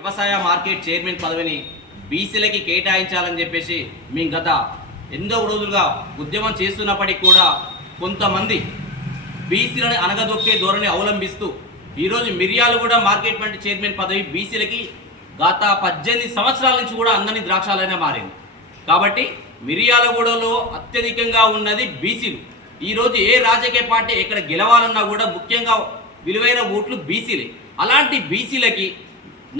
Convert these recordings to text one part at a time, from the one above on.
వ్యవసాయ market chairman పదవిని బీసీలకి కేటాయించాలని చెప్పేసి మేము గత ఎన్నో రోజులుగా ఉద్యమం చేస్తున్నప్పటికీ కూడా కొంతమంది బీసీలను అనగదొక్కే ధోరణి అవలంబిస్తూ ఈరోజు మిర్యాలగూడ మార్కెట్ కమిటీ చైర్మన్ పదవి బీసీలకి గత 18 సంవత్సరాల నుంచి కూడా అందని ద్రాక్షాలనే మారింది. కాబట్టి మిర్యాలగూడలో అత్యధికంగా ఉన్నది బీసీలు. ఈరోజు ఏ రాజకీయ పార్టీ ఎక్కడ గెలవాలన్నా కూడా ముఖ్యంగా విలువైన ఓట్లు బీసీలే. అలాంటి బీసీలకి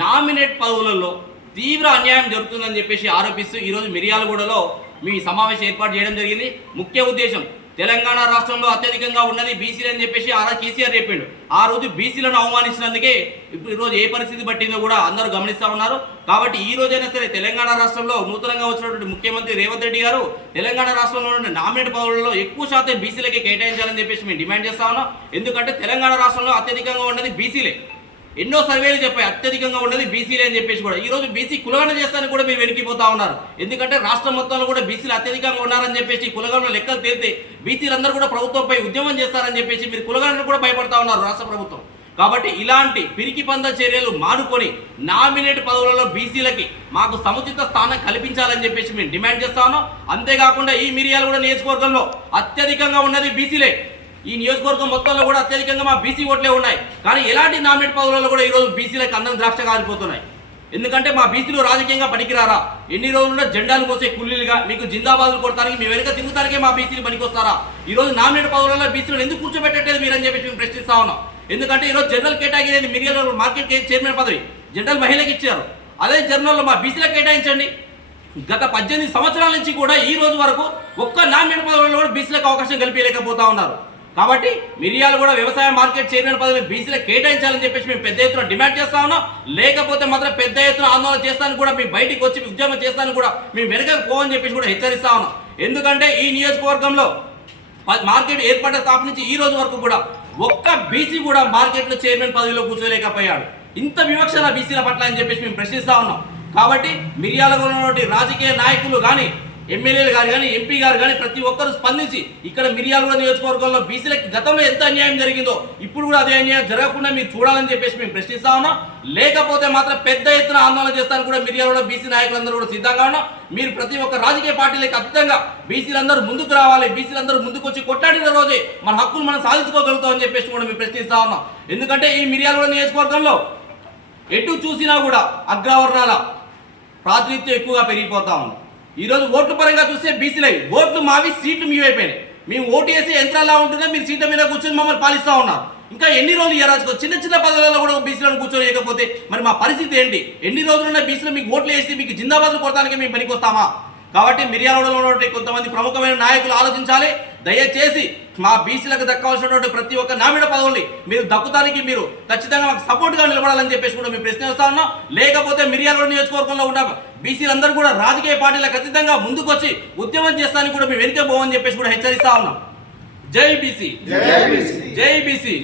నామినేట్ పదవులలో తీవ్ర అన్యాయం జరుగుతుందని చెప్పేసి ఆరోపిస్తూ ఈరోజు మిర్యాలగూడలో మీ సమావేశం ఏర్పాటు చేయడం జరిగింది. ముఖ్య ఉద్దేశం తెలంగాణ రాష్ట్రంలో అత్యధికంగా ఉన్నది బీసీలు అని చెప్పేసి కేసీఆర్ చెప్పిండు. ఆ రోజు బీసీలను అవమానించినందుకే ఇప్పుడు ఈరోజు ఏ పరిస్థితి పట్టిందో కూడా అందరూ గమనిస్తూ ఉన్నారు. కాబట్టి ఈ రోజైనా సరే తెలంగాణ రాష్ట్రంలో నూతనంగా వచ్చినటువంటి ముఖ్యమంత్రి రేవంత్ రెడ్డి గారు తెలంగాణ రాష్ట్రంలో ఉన్న నామినేట్ పదవులలో ఎక్కువ శాతం బీసీలకి కేటాయించాలని చెప్పేసి మేము డిమాండ్ చేస్తా ఉన్నాం. ఎందుకంటే తెలంగాణ రాష్ట్రంలో అత్యధికంగా ఉన్నది బీసీలే. ఎన్నో సర్వేలు చెప్పాయి అత్యధికంగా ఉన్నది బీసీలే అని చెప్పేసి కూడా ఈరోజు బీసీ కులగణన చేస్తానికి కూడా మీరు వెనక్కిపోతా ఉన్నారు. ఎందుకంటే రాష్ట్రం మొత్తంలో కూడా బీసీలు అత్యధికంగా ఉన్నారని చెప్పేసి కులగణన లెక్కలు తేలితే బీసీలందరూ కూడా ప్రభుత్వంపై ఉద్యమం చేస్తారని చెప్పేసి మీరు కులగణన కూడా భయపడతా ఉన్నారు రాష్ట్ర ప్రభుత్వం. కాబట్టి ఇలాంటి పిరికి పంద చర్యలు మానుకొని నామినేట్ పదవులలో బీసీలకి మాకు సముచిత స్థానం కల్పించాలని చెప్పేసి మేము డిమాండ్ చేస్తా ఉన్నాం. అంతేకాకుండా ఈ మిర్యాలగూడ నియోజకవర్గంలో అత్యధికంగా ఉన్నది బీసీలే. ఈ నియోజకవర్గం మొత్తంలో కూడా అత్యధికంగా మా బీసీ ఓట్లే ఉన్నాయి. కానీ ఎలాంటి నామినేట్ పదవులలో కూడా ఈరోజు బీసీలకు అందరం ద్రాక్ష కారిపోతున్నాయి. ఎందుకంటే మా బీసీలు రాజకీయంగా పనికిరారా? ఎన్ని రోజులున్నా జెండాలు మోసే కుల్లీలుగా మీకు జిందాబాదులు కొడతానికి మీ వెనుక తిరుగుతానికే మా బీసీలు పనికొస్తారా? ఈరోజు నామినేట్ పదవులలో బీసీలను ఎందుకు కూర్చోబెట్టలేదు మీరని చెప్పేసి మేము ప్రశ్నిస్తా ఉన్నాం. ఎందుకంటే ఈరోజు జనరల్ కేటాయించేది మిర్యాలగూడ మార్కెట్ చైర్మన్ పదవి జనరల్ మహిళకి ఇచ్చారు. అదే జనరల్లో మా బీసీలకు కేటాయించండి. గత 18 సంవత్సరాల నుంచి కూడా ఈ రోజు వరకు ఒక్క నామినేట్ పదవులలో కూడా బీసీలకు అవకాశం కల్పించలేకపోతా ఉన్నారు. కాబట్టి మిర్యాలగూడ వ్యవసాయ మార్కెట్ చైర్మన్ పదవిని బీసీలకు కేటాయించాలని చెప్పేసి మేము పెద్ద ఎత్తున డిమాండ్ చేస్తా ఉన్నాం. లేకపోతే మాత్రం పెద్ద ఎత్తున ఆందోళన చేస్తానికి కూడా మేము బయటికి వచ్చి ఉద్యమం చేస్తానికి కూడా మేము వెనకకు పోవని చెప్పేసి కూడా హెచ్చరిస్తా ఉన్నాం. ఎందుకంటే ఈ నియోజకవర్గంలో మార్కెట్ ఏర్పడ్డ తాపు నుంచి ఈ రోజు వరకు కూడా ఒక్క బీసీ కూడా మార్కెట్లో చైర్మన్ పదవిలో కూర్చోలేకపోయాడు. ఇంత వివక్షణ బీసీల పట్ల అని చెప్పేసి మేము ప్రశ్నిస్తా ఉన్నాం. కాబట్టి మిర్యాలగూడ రాజకీయ నాయకులు కానీ ఎమ్మెల్యేలు గారు కానీ ఎంపీ గారు కానీ ప్రతి ఒక్కరు స్పందించి ఇక్కడ మిర్యాలగూడ నియోజకవర్గంలో బీసీలకు గతంలో ఎంత అన్యాయం జరిగిందో ఇప్పుడు కూడా అదే అన్యాయం జరగకుండా మీరు చూడాలని చెప్పేసి మేము ప్రశ్నిస్తా ఉన్నాం. లేకపోతే మాత్రం పెద్ద ఎత్తున ఆందోళన చేస్తానికి కూడా మిర్యాలగూడ బీసీ నాయకులందరూ కూడా సిద్ధంగా ఉన్నాం. మీరు ప్రతి ఒక్క రాజకీయ పార్టీలకు అతీతంగా బీసీలందరూ ముందుకు రావాలి. బీసీలందరూ ముందుకు వచ్చి కొట్లాడిన రోజే మన హక్కులు మనం సాధించుకోగలుగుతాం అని చెప్పేసి కూడా మేము ప్రశ్నిస్తా ఉన్నాం. ఎందుకంటే ఈ మిర్యాలగూడ నియోజకవర్గంలో ఎటు చూసినా కూడా అగ్రవర్ణాల ప్రాతినిధ్యం ఎక్కువగా పెరిగిపోతా ఉంది. ఈరోజు ఓట్ల పరంగా చూస్తే బీసీలవి ఓట్లు మావి, సీట్లు మీవి అయిపోయినాయి. మేము ఓటు వేసి యంత్రాలా ఉంటుందో మీరు సీట్ల మీద కూర్చొని మమ్మల్ని పాలిస్తూ ఉన్నారు. ఇంకా ఎన్ని రోజులు ఈ రాజకీయ చిన్న చిన్న పదవులలో కూడా బీసీలను కూర్చోలేకపోతే మరి మా పరిస్థితి ఏంటి? ఎన్ని రోజులున్న బీసీలు మీకు ఓట్లు వేసి మీకు జిందాబాద్లు కొడతానికి మేము పనికొస్తామా? కాబట్టి మిర్యాలగూడలో ఉన్నటువంటి కొంతమంది ప్రముఖమైన నాయకులు ఆలోచించాలి. దయచేసి మా బీసీలకు దక్కాల్సినటువంటి ప్రతి ఒక్క నామినేట్ పదవుల్ని మీరు దక్కుతానికి మీరు ఖచ్చితంగా మాకు సపోర్ట్గా నిలబడాలని చెప్పేసి కూడా మేము ప్రశ్నిస్తా ఉన్నాం. లేకపోతే మిర్యాలగూడ నియోజకవర్గంలో ఉన్న బీసీలందరూ కూడా రాజకీయ పార్టీలకు ఖచ్చితంగా ముందుకొచ్చి ఉద్యమం చేస్తానికి కూడా మేము వెనుక పోవని చెప్పేసి కూడా హెచ్చరిస్తా ఉన్నాం. జై బీసీ, జై బీసీ, జై బీసీ.